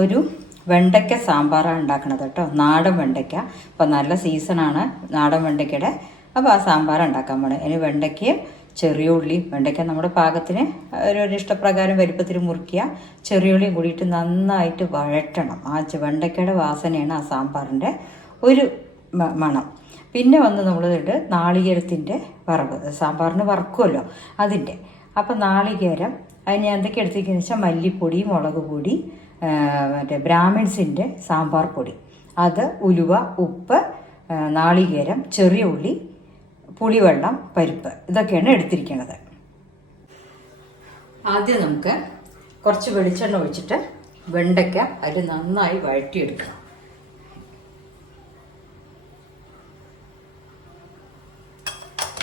ഒരു വെണ്ടയ്ക്ക സാമ്പാറാണ് ഉണ്ടാക്കുന്നത് കേട്ടോ. നാടൻ വെണ്ടയ്ക്ക. അപ്പം നല്ല സീസണാണ് നാടൻ വെണ്ടയ്ക്കയുടെ. അപ്പോൾ ആ സാമ്പാർ ഉണ്ടാക്കാൻ പോണേ. അതിന് വെണ്ടയ്ക്കയും ചെറിയ ഉള്ളി, വെണ്ടയ്ക്ക നമ്മുടെ പാകത്തിന് ഒരു ഇഷ്ടപ്രകാരം വലുപ്പത്തിൽ മുറിക്കുക. ചെറിയ ഉള്ളിയും കൂടിയിട്ട് നന്നായിട്ട് വഴറ്റണം. ആ വെണ്ടയ്ക്കയുടെ വാസനയാണ് ആ സാമ്പാറിൻ്റെ ഒരു മണം. പിന്നെ വന്ന് നമ്മളിട്ട് നാളികേരത്തിൻ്റെ വറവ്, സാമ്പാറിന് വറക്കുമല്ലോ അതിൻ്റെ. അപ്പം നാളികേരം അതിന് എന്തൊക്കെ എടുത്തിരിക്കുന്നത് വെച്ചാൽ മല്ലിപ്പൊടി, മുളക് പൊടി, മറ്റേ ബ്രാഹ്മിൺസിൻ്റെ സാമ്പാർ പൊടി, അത്, ഉലുവ, ഉപ്പ്, നാളികേരം, ചെറിയ ഉള്ളി, പുളിവെള്ളം, പരിപ്പ്, ഇതൊക്കെയാണ് എടുത്തിരിക്കുന്നത്. ആദ്യം നമുക്ക് കുറച്ച് വെളിച്ചെണ്ണ ഒഴിച്ചിട്ട് വെണ്ടയ്ക്ക അതിൽ നന്നായി വഴറ്റിയെടുക്കണം.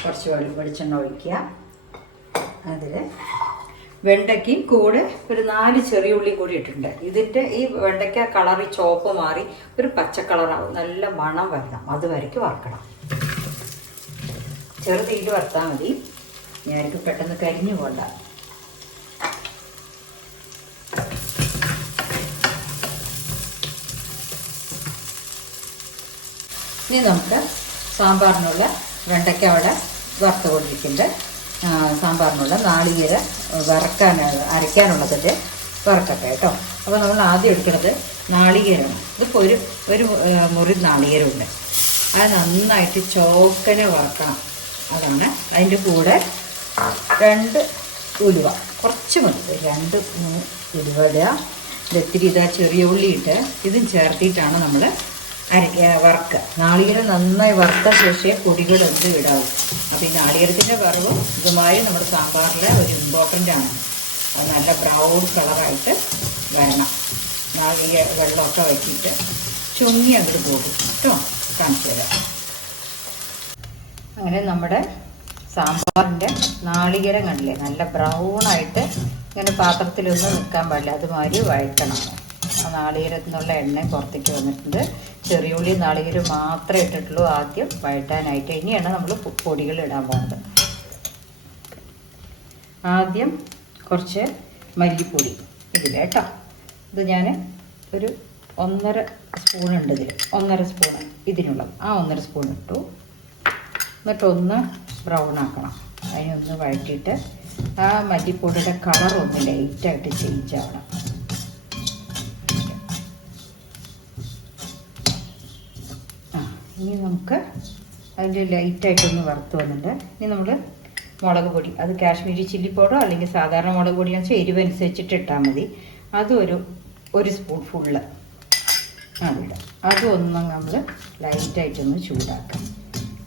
കുറച്ച് വെളിച്ചെണ്ണ ഒഴിക്കുക. അതിൽ വെണ്ടയ്ക്കയും കൂടെ ഒരു 4 ചെറിയ ഉള്ളിയും കൂടി ഇട്ടിട്ടുണ്ട്. ഇതിൻ്റെ ഈ വെണ്ടയ്ക്ക കളർ ചുവപ്പ് മാറി ഒരു പച്ച കളറാവും, നല്ല മണം വരണം, അതുവരയ്ക്ക് വറക്കണം. ചെറുതീയിൽ വറുത്താൽ മതി, ഞാനിപ്പോൾ പെട്ടെന്ന് കരിഞ്ഞു പോകണ്ട. ഇനി നമുക്ക് സാമ്പാറിനുള്ള വെണ്ടയ്ക്ക അവിടെ വറുത്തുകൊണ്ടിരിക്കുന്നുണ്ട്. സാമ്പാറിനുള്ള നാളികേരം അരയ്ക്കാനുള്ളതിൻ്റെ വറുക്കട്ടെ കേട്ടോ. അപ്പോൾ നമ്മൾ ആദ്യം എടുക്കുന്നത് നാളികേരമാണ്. ഇതിപ്പോൾ ഒരു മുറി നാളികേരമുണ്ട്. അത് നന്നായിട്ട് ചോക്കനെ വറക്കണം. അതാണ്. അതിൻ്റെ കൂടെ 2 ഉലുവ, കുറച്ച് മതി, 2 ഉലുവ ഇടുക. ഇത്തിരി ചെറിയ ഉള്ളി ഇട്ട് ഇതും ചേർത്തിട്ടാണ് നമ്മൾ വറുക്കുക. നാളികേരം നന്നായി വറുത്ത ശേഷമേ പൊടികളെന്തും ഇടാവും. അപ്പോൾ ഈ നാളികേരത്തിൻ്റെ വറവും ഇതുമായി നമ്മുടെ സാമ്പാറിൽ ഒരു ഇമ്പോർട്ടൻ്റ് ആണ്. അത് നല്ല ബ്രൗൺ കളറായിട്ട് വരണം. വെള്ളമൊക്കെ വയ്ക്കിയിട്ട് ചുങ്ങി അങ്ങോട്ട് പോകും കേട്ടോ. കാണിച്ചു തരാം. അങ്ങനെ നമ്മുടെ സാമ്പാറിൻ്റെ നാളികേരം കണ്ടില്ലേ, നല്ല ബ്രൗണായിട്ട് ഇങ്ങനെ പാത്രത്തിലൊന്നും നിൽക്കാൻ പാടില്ല, അതുമാതിരി വഴറ്റണം. ആ നാളികേരത്തിൽ നിന്നുള്ള എണ്ണയും പുറത്തേക്ക് വന്നിട്ടുണ്ട്. ചെറിയ ഉള്ളി നാളികേരം മാത്രമേ ഇട്ടിട്ടുള്ളൂ ആദ്യം വഴറ്റാനായിട്ട്. ഇനിയാണ് നമ്മൾ പൊടികൾ ഇടാൻ പോകുന്നത്. ആദ്യം കുറച്ച് മല്ലിപ്പൊടി ഇതിൽ കേട്ടോ. ഇത് ഞാൻ ഒരു 1.5 സ്പൂണുണ്ട് ഇതിൽ, 1.5 സ്പൂണ് ഇതിനുള്ളത്. ആ 1.5 സ്പൂൺ ഇട്ടു. എന്നിട്ടൊന്ന് ബ്രൗൺ ആക്കണം. അതിനൊന്ന് വഴറ്റിയിട്ട് ആ മല്ലിപ്പൊടിയുടെ കളറൊന്ന് ലൈറ്റായിട്ട് ചേഞ്ച് ആവണം. ഇനി നമുക്ക് അതിൻ്റെ ലൈറ്റായിട്ടൊന്ന് വറുത്ത് വന്നിട്ട് ഇനി നമ്മൾ മുളക് പൊടി, അത് കാശ്മീരി ചില്ലി പൗഡറോ അല്ലെങ്കിൽ സാധാരണ മുളക് പൊടിയാണെന്ന് വെച്ചാൽ എരിവനുസരിച്ചിട്ട് ഇട്ടാൽ മതി. അതും ഒരു സ്പൂൺ ഫുള്ള് അതിടാം. അതും ഒന്ന് നമ്മൾ ലൈറ്റായിട്ടൊന്ന് ചൂടാക്കാം.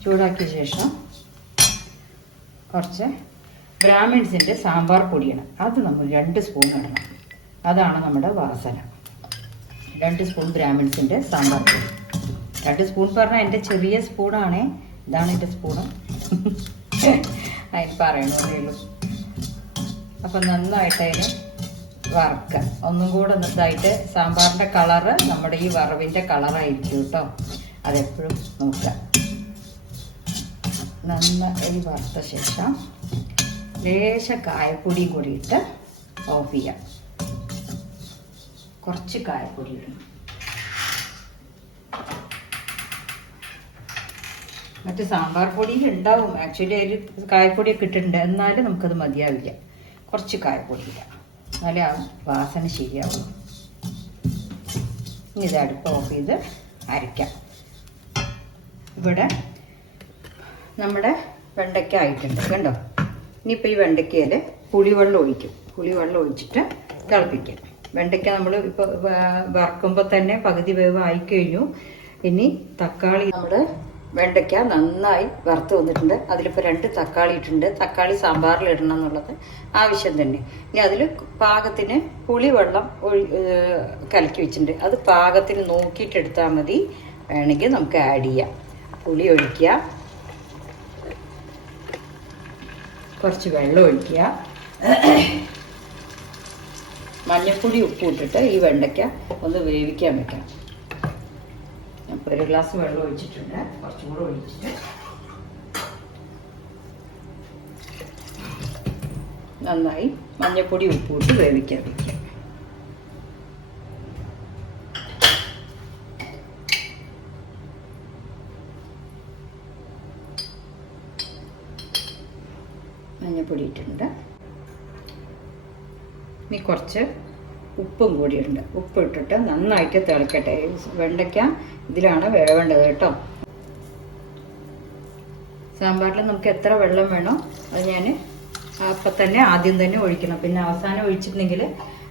ചൂടാക്കിയ ശേഷം കുറച്ച് ബ്രാഹ്മിൺസിൻ്റെ സാമ്പാർ പൊടിയാണ്, അത് നമ്മൾ 2 സ്പൂൺ ഇടണം. അതാണ് നമ്മുടെ വാസന. 2 സ്പൂൺ ബ്രാഹ്മിൺസിൻ്റെ സാമ്പാർ പൊടി. 2 സ്പൂൺ പറഞ്ഞാൽ എൻ്റെ ചെറിയ സ്പൂണാണേ, ഇതാണ് എൻ്റെ സ്പൂണ്. അതിന് പറയണമെന്നേ ഉള്ളൂ. അപ്പം നന്നായിട്ട് അതിന് വറുക്കുക. ഒന്നും കൂടെ നന്നായിട്ട് സാമ്പാറിൻ്റെ കളറ് നമ്മുടെ ഈ വറവിൻ്റെ കളറായിരിക്കും കേട്ടോ. അതെപ്പോഴും നോക്കുക. നന്നായി വറുത്ത ശേഷം ലേശ കായപ്പൊടിയും കൂടി ഇട്ട് ഓഫ് ചെയ്യാം. കുറച്ച് കായപ്പൊടി ഇടണം. മറ്റേ സാമ്പാർ പൊടിയിൽ ഉണ്ടാവും ആക്ച്വലി, അതിൽ കായപ്പൊടിയൊക്കെ ഇട്ടിട്ടുണ്ട്. എന്നാലും നമുക്കത് മതിയാവില്ല. കുറച്ച് കായപ്പൊടി ഇല്ല, എന്നാലേ ആ വാസന ശരിയാവുള്ളൂ. ഇനി ഇത് അടുപ്പ് ഓഫ് ചെയ്ത് അരയ്ക്കാം. ഇവിടെ നമ്മുടെ വെണ്ടയ്ക്ക ആയിട്ടുണ്ട് കണ്ടോ. ഇനിയിപ്പോൾ ഈ വെണ്ടയ്ക്കയിൽ പുളിവെള്ളം ഒഴിക്കും. പുളിവെള്ളം ഒഴിച്ചിട്ട് തിളപ്പിക്കാം. വെണ്ടയ്ക്ക നമ്മൾ ഇപ്പോൾ വറക്കുമ്പോൾ തന്നെ പകുതി വേവ് ആയിക്കഴിഞ്ഞു. ഇനി തക്കാളി, നമ്മുടെ വെണ്ടയ്ക്ക നന്നായി വറുത്ത് വന്നിട്ടുണ്ട്. അതിലിപ്പോൾ 2 തക്കാളി ഇട്ടിട്ടുണ്ട്. തക്കാളി സാമ്പാറിൽ ഇടണം എന്നുള്ളത് ആവശ്യം തന്നെ. ഇനി അതിൽ പാകത്തിന് പുളിവെള്ളം കലക്കി വെച്ചിട്ടുണ്ട്. അത് പാകത്തിന് നോക്കിയിട്ട് എടുത്താൽ മതി. വേണമെങ്കിൽ നമുക്ക് ആഡ് ചെയ്യാം. പുളി ഒഴിക്കുക, കുറച്ച് വെള്ളം ഒഴിക്കുക, മഞ്ഞൾപ്പൊടി ഉപ്പ് ഇട്ടിട്ട് ഈ വെണ്ടയ്ക്ക ഒന്ന് വേവിക്കാൻ വെക്കണം. അപ്പോൾ 1 ഗ്ലാസ് വെള്ളം ഒഴിച്ചിട്ടുണ്ട്. കുറച്ചും കൂടെ ഒഴിച്ചിട്ട് നന്നായി മഞ്ഞൾപ്പൊടി ഉപ്പ് ഇട്ട് വേവിക്കാൻ വയ്ക്കുക. മഞ്ഞൾപ്പൊടി ഇട്ടിട്ടുണ്ട്. ഇനി കുറച്ച് ഉപ്പും കൂടിയുണ്ട്. ഉപ്പ് ഇട്ടിട്ട് നന്നായിട്ട് തിളക്കട്ടെ. വെണ്ടയ്ക്ക ഇതിലാണ് വേവേണ്ടത് കേട്ടോ. സാമ്പാറിൽ നമുക്ക് എത്ര വെള്ളം വേണോ അത് ഞാൻ അപ്പം തന്നെ ആദ്യം തന്നെ ഒഴിക്കണം. പിന്നെ അവസാനം ഒഴിച്ചിട്ടുണ്ടെങ്കിൽ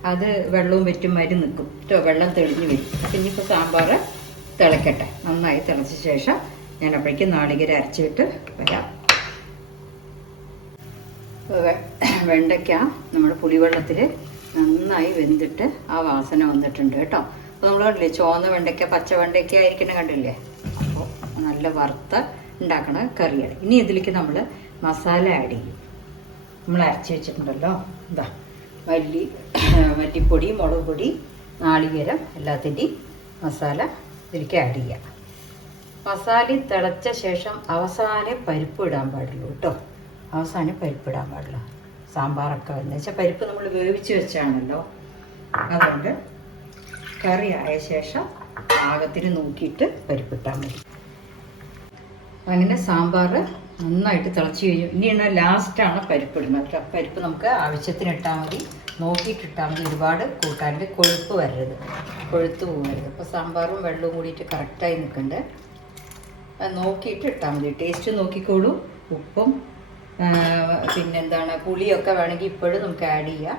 അത് വെള്ളവും വെറ്റും മാതിരി നിൽക്കും കേട്ടോ. വെള്ളം തെളിഞ്ഞ് വരും. അപ്പം ഇനിയിപ്പോൾ സാമ്പാർ തിളക്കട്ടെ. നന്നായി തിളച്ച ശേഷം ഞാൻ അപ്പോഴേക്കും നാളികേരം അരച്ചിട്ട് വരാം. വെണ്ടയ്ക്ക നമ്മുടെ പുളിവെള്ളത്തിൽ നന്നായി വെന്തിട്ട് ആ വാസന വന്നിട്ടുണ്ട് കേട്ടോ. അപ്പോൾ നമ്മൾ കണ്ടില്ലേ ചുവന്ന വെണ്ടയ്ക്ക പച്ച വെണ്ടയ്ക്ക ആയിരിക്കണം കണ്ടില്ലേ. അപ്പോൾ നല്ല വറുത്ത ഉണ്ടാക്കണ കറിയാണ്. ഇനി ഇതിലേക്ക് നമ്മൾ മസാല ആഡ് ചെയ്യും. നമ്മൾ അരച്ച് വെച്ചിട്ടുണ്ടല്ലോ, എന്താ മല്ലിപ്പൊടി, മുളക് പൊടി, നാളികേരം എല്ലാത്തിൻ്റെയും മസാല ഇതിലേക്ക് ആഡ് ചെയ്യാം. മസാല തിളച്ച ശേഷം അവസാനം പരിപ്പ് ഇടാൻ പാടുള്ളൂ കേട്ടോ. അവസാനം പരിപ്പ് ഇടാൻ പാടില്ല. സാമ്പാറൊക്കെ എന്ന് വെച്ചാൽ പരിപ്പ് നമ്മൾ വേവിച്ച് വെച്ചാണല്ലോ. അതുകൊണ്ട് കറി ആയ ശേഷം പാകത്തിന് നോക്കിയിട്ട് പരിപ്പിട്ടാൽ മതി. അങ്ങനെ സാമ്പാർ നന്നായിട്ട് തിളച്ച് കഴിഞ്ഞു. ഇനിയാണ് ലാസ്റ്റാണ് പരിപ്പ് ഇടുന്നത് കേട്ടോ. പരിപ്പ് നമുക്ക് ആവശ്യത്തിന് ഇട്ടാൽ മതി, നോക്കിയിട്ടിട്ടാൽ മതി. ഒരുപാട് കൂട്ടാൻ്റെ കൊഴുപ്പ് വരരുത്, കൊഴുത്ത് പോകരുത്. അപ്പോൾ സാമ്പാറും വെള്ളവും കൂടിയിട്ട് കറക്റ്റായി നിൽക്കുന്നുണ്ട്. അത് നോക്കിയിട്ട് ഇട്ടാൽ മതി. ടേസ്റ്റ് നോക്കിക്കോളൂ. ഉപ്പും പിന്നെന്താണ് പുളിയൊക്കെ വേണമെങ്കിൽ ഇപ്പോഴും നമുക്ക് ആഡ് ചെയ്യാം.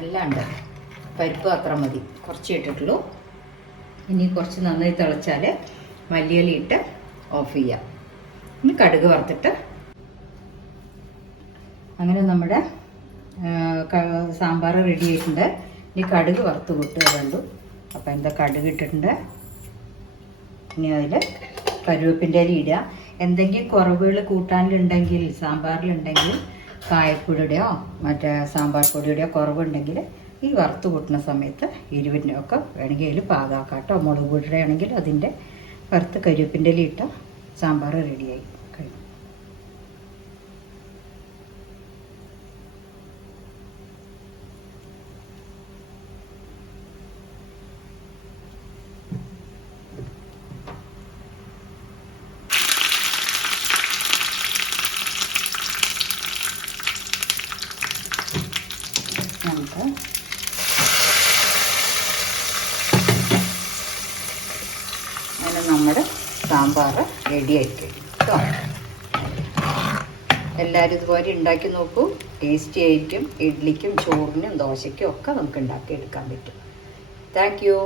എല്ലാം ഉണ്ട്. പരിപ്പ് അത്ര മതി, കുറച്ച് ഇട്ടിട്ടുള്ളൂ. ഇനി കുറച്ച് നന്നായി തിളച്ചാൽ മല്ലിയില ഇട്ട് ഓഫ് ചെയ്യാം. ഇനി കടുക് വറുത്തിട്ട് അങ്ങനെ നമ്മുടെ സാമ്പാർ റെഡി ആയിട്ടുണ്ട്. ഇനി കടുക് വറുത്ത് കൂട്ടുക വേണ്ടു. അപ്പോൾ എന്താ കടുക് ഇട്ടിട്ടുണ്ട്. ഇനി അതിൽ കരുവേപ്പിൻ്റെ ഇല ഇടുക. എന്തെങ്കിലും കുറവുകൾ കൂട്ടാനിലുണ്ടെങ്കിൽ സാമ്പാറിലുണ്ടെങ്കിൽ കായപ്പൊടിയുടെയോ മറ്റേ സാമ്പാർ പൊടിയുടെയോ കുറവുണ്ടെങ്കിൽ ഈ വറുത്ത് കൂട്ടുന്ന സമയത്ത് എരിവിൻ്റെ ഒക്കെ വേണമെങ്കിൽ അതിൽ പാകാക്കാം കേട്ടോ. മുളക് പൊടിയുടെ ആണെങ്കിൽ അതിൻ്റെ വറുത്ത് കരുവേപ്പിൻ്റെ ഇല ഇട്ട സാമ്പാർ റെഡിയായി കഴിഞ്ഞു. നമുക്ക് അങ്ങനെ നമ്മുടെ സാമ്പാർ റെഡി ആയിക്കഴിഞ്ഞു കേട്ടോ. എല്ലാവരും ഇതുപോലെ ഉണ്ടാക്കി നോക്കൂ. ടേസ്റ്റി ആയിരിക്കും. ഇഡ്ഡലിക്കും ചോറിനും ദോശയ്ക്കും ഒക്കെ നമുക്ക് ഉണ്ടാക്കിയെടുക്കാൻ പറ്റും. Thank you.